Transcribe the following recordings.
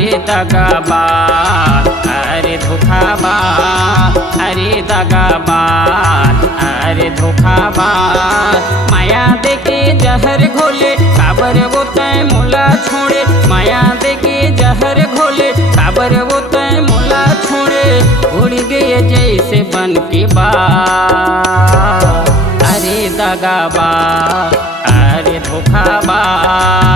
अरे दगाबाज, अरे धोखाबाज, अरे दगाबाज, अरे धोखाबाज। माया देके जहर घोले काबर वो तय मोला छोड़े, माया देके जहर घोले काबर वो तय मोला छोड़े। उड़ गए जैसे बन के बाज, अरे दगाबाज, अरे धोखाबाज।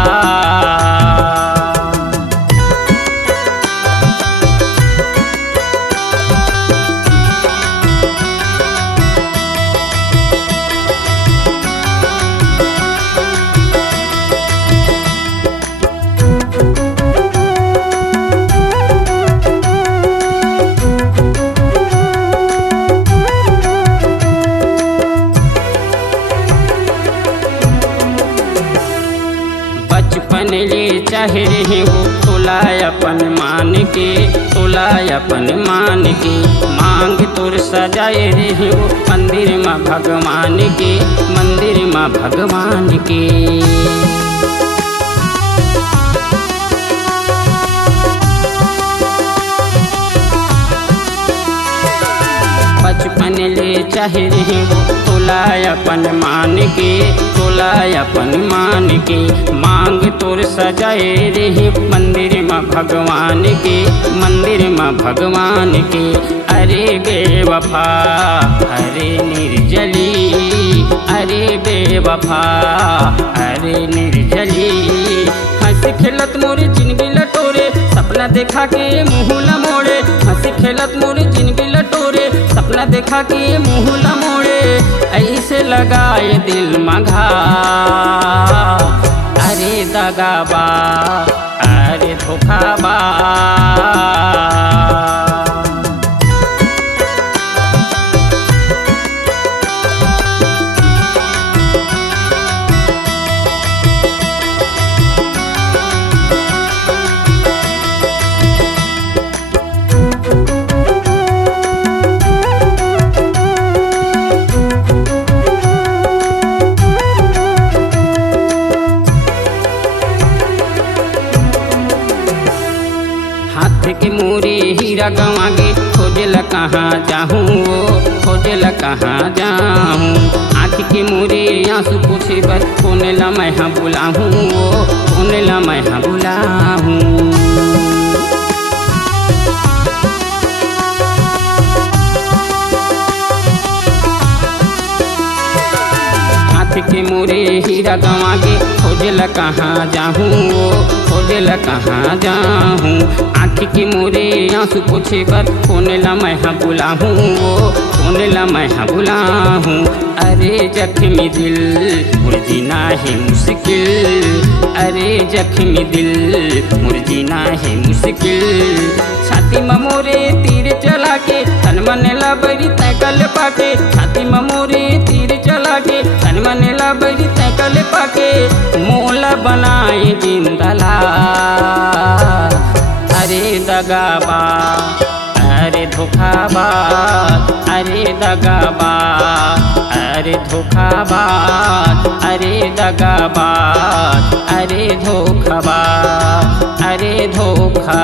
बचपन ले चाहे रहे हो तोला अपन मान के, तोला अपन मान के। मांग तोर सजाए रहे हो मंदिर में भगवान के, मंदिर में भगवान के। बचपन ले चाहे रहे हो तोला अपन मान के, तोला अपन मान के। मांग तोर सजाए रहे मंदिर में भगवान के, मंदिर में भगवान के। अरे बेवफा, अरे निर्जली, अरे बेवफा, अरे निर्जली। हंस खेलत मोर जिंदगी लटोरे, सपना देखा के मुँह न मोड़े। हंस खेलत मोर जिंदगी लटोरे, सपना देखा के मुँह न मोड़े। ऐसे लगाए दिल मघा, अरे दगाबाज, अरे धोखाबाज। हाथ के मोरे हीरा गंवा गे, खोजल कहाँ जाहूँ वो, खोजल कहाँ जाहूँ। आँख के मोरे आंसू पूछे बस कौन ला मैं हाँ बुलाहूँ वो, कौन ला मैं हाँ बुलाहूँ। के मोरे हीरा गंवा गे, खोजल कहाँ जाहूँ वो, खोजल कहाँ जाहूँ। आँख के मोरे आंसू पूछे बर कौन ला मैं हाँ बुलाहूँ वो, कौन ला मैं हाँ बुलाहूँ। अरे जख्मी दिल मुरझीना है मुश्किल, अरे जख्मी दिल मुरझीना है मुश्किल। छाती में मोरे तीर चला के तन मन लाबरी तैकल पाके, छाती में मोरे तीर चला के तन मन लाबरी तैकल पाके। मोला बनाए जिंदला, अरे दगाबाज, अरे धोखाबाज, अरे दगाबाज, अरे धोखाबाज, अरे दगाबाज, अरे धोखाबाज, अरे धोखा।